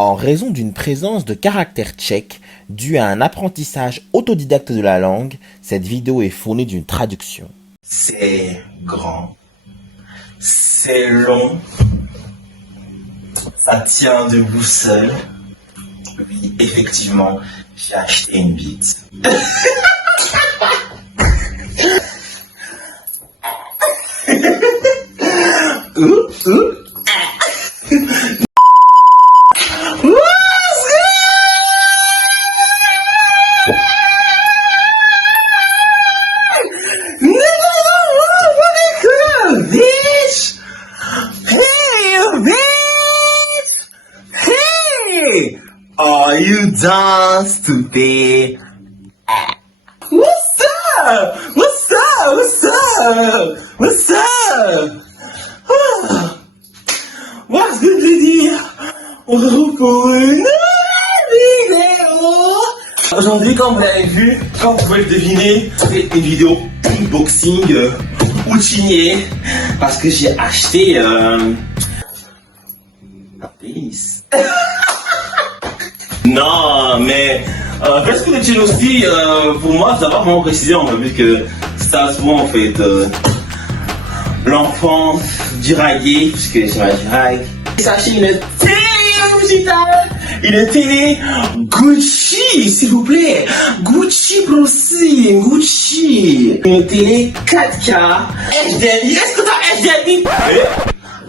En raison d'une présence de caractères tchèques due à un apprentissage autodidacte de la langue, cette vidéo est fournie d'une traduction. C'est grand, c'est long, ça tient debout seul. Oui, effectivement, j'ai acheté une bite. Oh, you dance today. What's up? What's up? What's up? What's up? Ah. Voilà ce que je veux dire. On se retrouve pour une vidéo. Aujourd'hui, comme vous l'avez vu, comme vous pouvez le deviner, c'est une vidéo unboxing ouchinier parce que j'ai acheté un pénis. Non, mais qu'est-ce que tu nous dis pour moi, ça va vraiment préciser, on a vu que ça souvent en fait l'enfant diragué, puisque j'ai ma dirague. Sachez une télé digitale, une télé Gucci, s'il vous plaît, Gucci aussi, Gucci, une télé 4K, HDMI, est-ce que t'as HDMI?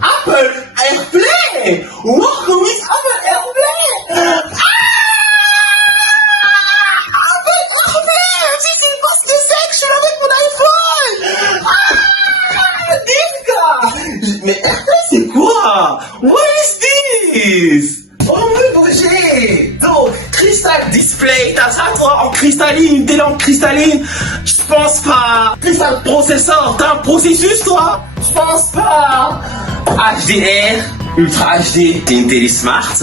Apple AirPlay, welcome with Apple AirPlay. Mais c'est quoi? What is this? Oh mon bouger! Donc, Crystal Display, t'as ça toi en cristalline, une télé en cristalline? Je pense pas. Crystal Processor, t'as un processus toi? Je pense pas. HDR, Ultra HD, t'es une télé smart.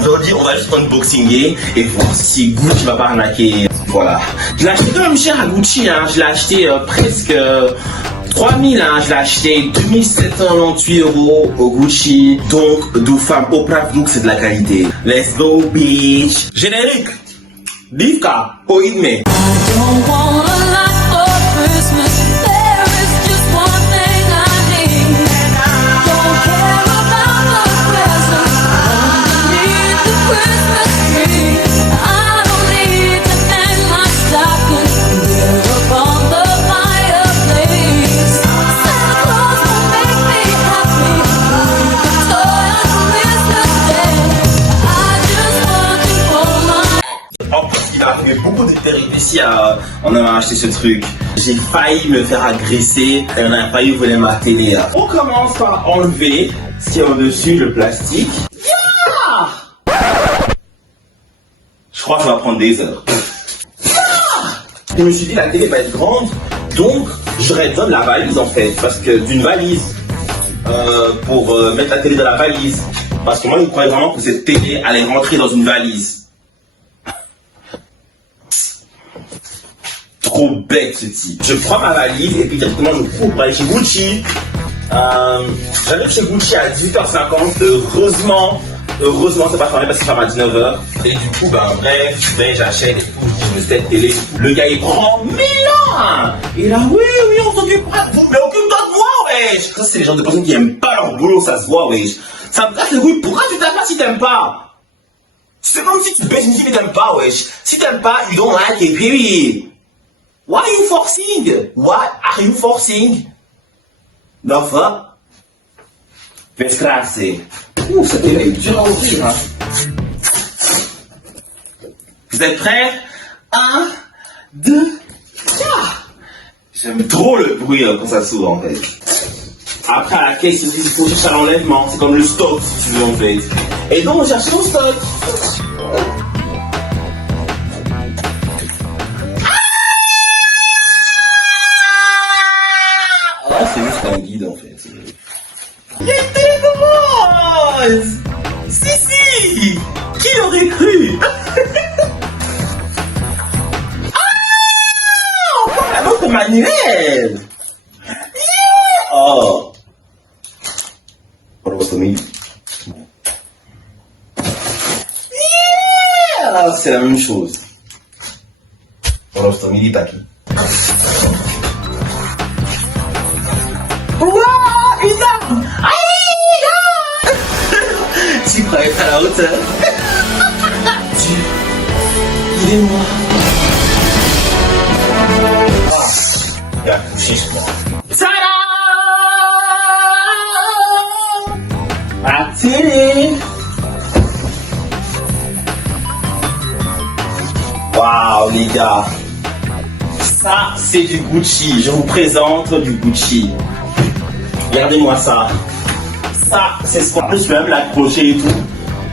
Aujourd'hui, on va juste unboxinger et voir si Gucci va pas arnaquer. Voilà. Je l'ai acheté quand même cher à Gucci, hein. Je l'ai acheté presque 3000, hein. Je l'ai acheté 2798 € au Gucci. Donc, de femme au Prague, donc c'est de la qualité. Let's go, bitch. Générique. Divka, oh hit me. Beaucoup de péripéties on a acheté ce truc. J'ai failli me faire agresser et on a failli voler ma télé. On commence par enlever ce qui est au-dessus, le plastique. Yeah! Je crois que ça va prendre des heures. Yeah! Je me suis dit la télé va être grande, donc j'aurais besoin de la valise en fait, parce que d'une valise pour mettre la télé dans la valise. Parce que moi je croyais vraiment que cette télé allait rentrer dans une valise. Trop bête ce type. Je prends ma valise et puis directement je cours pour aller chez Gucci. J'arrive chez Gucci à 18h50. Heureusement c'est pas fermé parce que ça ferme à 19h. Et du coup bref, j'achète et tout, je me cette télé. Le gars il prend 1000 ans. Et là oui on s'occupe pas. Mais occupe-toi de moi wesh. Ça c'est le genre de personnes qui aiment pas leur boulot, ça se voit wesh. Ça me casse le couille, pourquoi tu t'aimes pas si t'aimes pas? C'est comme si tu baisses une fille mais t'aimes pas wesh. Si t'aimes pas, you don't like it, period. Why are you forcing? Why are you forcing? L'enfant? Fais crasser. Ouh, cette télé est dure à ouvrir, hein. Vous êtes prêts? 1, 2, 3. J'aime trop le bruit quand ça s'ouvre en fait. Après à la caisse, il faut chercher à l'enlèvement. C'est comme le stock si tu veux en fait. Et donc on cherche son stock. C'est juste un guide en fait. Il y a une télécommande! Si! Qui l'aurait cru? Encore la montre manuelle! Yeah! Oh! Ah, c'est la même chose. Rostomili Taki. Ouah, une arme! Aïe! Tu croyais être à la hauteur? Dieu, aidez-moi. Ah, il a couché, je crois. Tada! À télé! Waouh les gars, ça c'est du Gucci, je vous présente du Gucci. Regardez-moi ça. Ça c'est ce qu'on peut même l'accrocher et tout.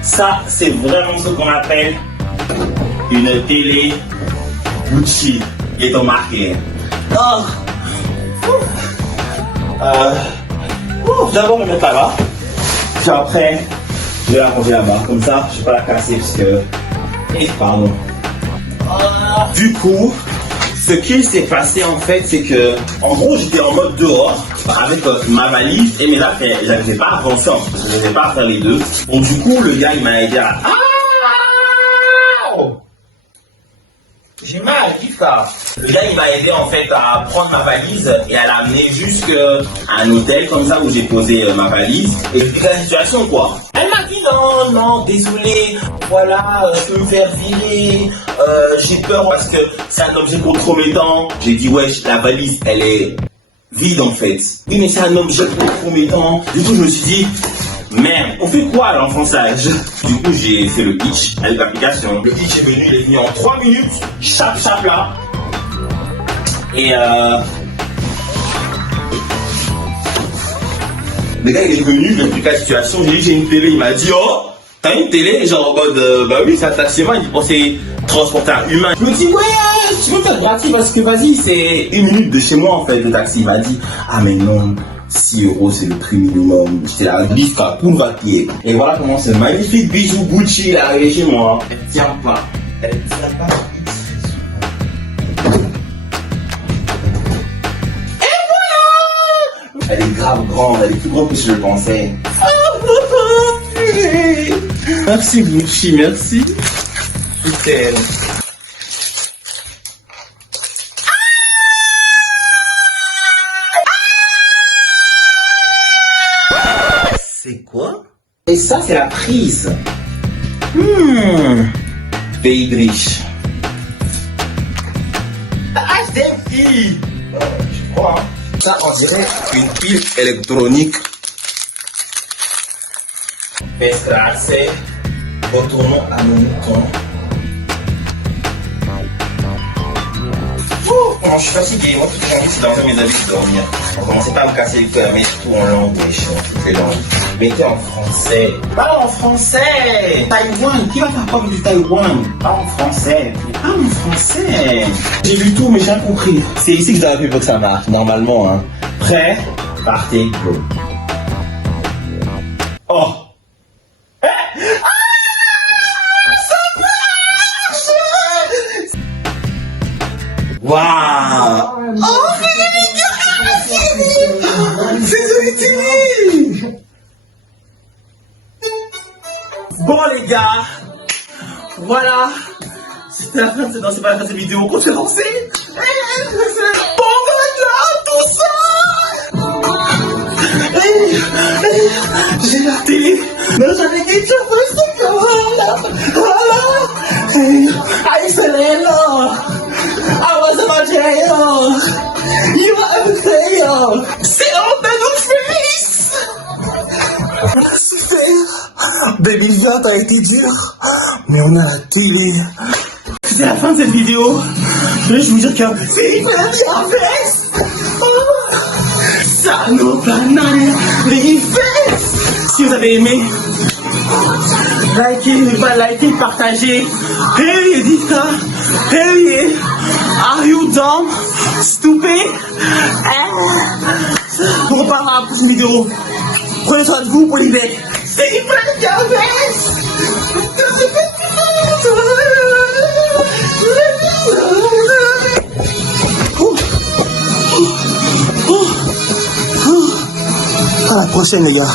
Ça c'est vraiment ce qu'on appelle une télé Gucci qui est en marqué. Oh. D'abord me mettre là-bas, puis après je vais la ranger là-bas, comme ça je vais pas la casser parce que... pardon. Du coup, ce qui s'est passé en fait, c'est que en gros j'étais en mode dehors avec ma valise et mes affaires. J'arrivais pas à avancer, je n'arrivais pas à faire les deux. Donc du coup le gars il m'a aidé à... J'ai mal, kiffe là. Le gars il m'a aidé en fait à prendre ma valise et à l'amener jusqu'à un hôtel comme ça où j'ai posé ma valise et expliquer la situation quoi. Elle m'a dit non, désolé, voilà, je peux me faire virer, j'ai peur parce que c'est un objet compromettant. J'ai dit ouais, la valise elle est vide en fait. Oui mais c'est un objet compromettant. Du coup je me suis dit merde, on fait quoi à l'enfonçage? Du coup j'ai fait le pitch avec l'application. Le pitch est venu, il est venu en 3 minutes, chap là. Et le gars il est venu, j'ai expliqué la situation, j'ai dit j'ai une télé, il m'a dit oh, t'as une télé? Genre en mode bah oui, c'est un taximan, il dit bon c'est transporteur humain. Je me dis ouais, tu veux faire gratuit parce que vas-y, c'est 1 minute de chez moi en fait le taxi. Il m'a dit ah mais non, 6 € c'est le prix minimum. J'étais là, Glifka, pour va pied. Et voilà comment ce magnifique bijou Gucci est arrivé chez moi. Elle tient pas. Elle tient pas. Et voilà! Elle est grave grande, elle est plus grande que je le pensais. Merci Gucci, merci. Putain. C'est quoi? Et ça, c'est la prise. Pays de riche. HDMI. Je crois. Ça, on dirait une pile électronique. Pescarse. Retournons à nos moutons. Je suis fatigué, moi tout ce que j'ai envie c'est d'enlever mes habits de dormir. On commençait pas à me casser les couilles à mettre tout en langue, toutes les langues. Mettez en français. Parle en français. Taïwan, qui va faire preuve du Taïwan? Parle en français. Parle en français. J'ai vu tout mais j'ai rien compris. C'est ici que je dois appuyer pour que ça marche, normalement. Hein. Prêt? Partez, go. Oh. Waouh! Oh, c'est Tini! Bon les gars, voilà, c'était la fin de cette, c'est pas la fin de cette vidéo, qu'on s'est lancé. Bon là, tout ça! J'ai la télé, mais j'avais quelque chose, voilà! Aïe, c'est là! I was about jail. You were everything. C'est on the face. Super. 2020 a été dur, mais on a la télé. C'est la fin de cette vidéo. Je voulais vous dire que c'est hyper bien fait. Ça nous banane les fesses. Si vous avez aimé, likez, partagez. Hey, dites ça. Hey, are you dumb? Stupid? On reparlera dans la prochaine vidéo. Prenez soin de vous, Polybec. C'est hyper bien fait. À la prochaine les gars.